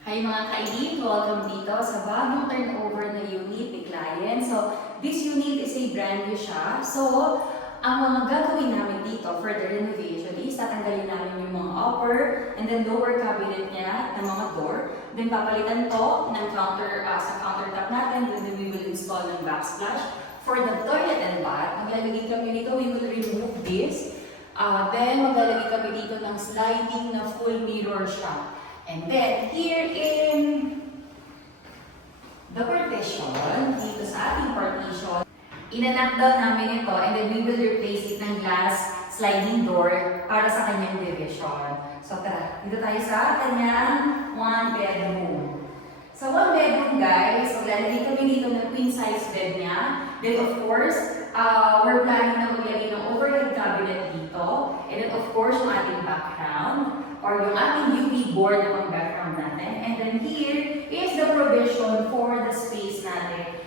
Hi mga ka-elite! Welcome dito sa bagong turnover na unit ni client. So, this unit is a brand new siya. So, ang mga gagawin namin dito for the renovation is tatanggalin namin yung mga upper and then lower cabinet niya ng mga door. Then papalitan to ng sa countertop natin. Then we will install ng backsplash. For the toilet and bath, maglalagay kami dito, we will remove this. Then maglalagay kami dito ng sliding na full mirror siya. And then, here in the partition, dito sa ating partition, inanak down namin ito and then we will replace it ng glass sliding door para sa kanyang division. So tara, dito tayo sa kanyang one bedroom. Sa one bedroom guys, maglalagay kami dito ng queen size bed niya. Then of course, we're planning na maglagay ng overhead cabinet dito. And then of course, yung ating background or yung ating UV board ng background natin. And then here is the provision for the space natin.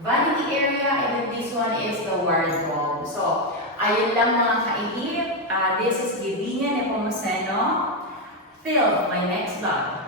Vanity area, and then this one is the wardrobe. So, ayun lang mga ka-elite. This is Vivian Nepomuceno. Till my next vlog.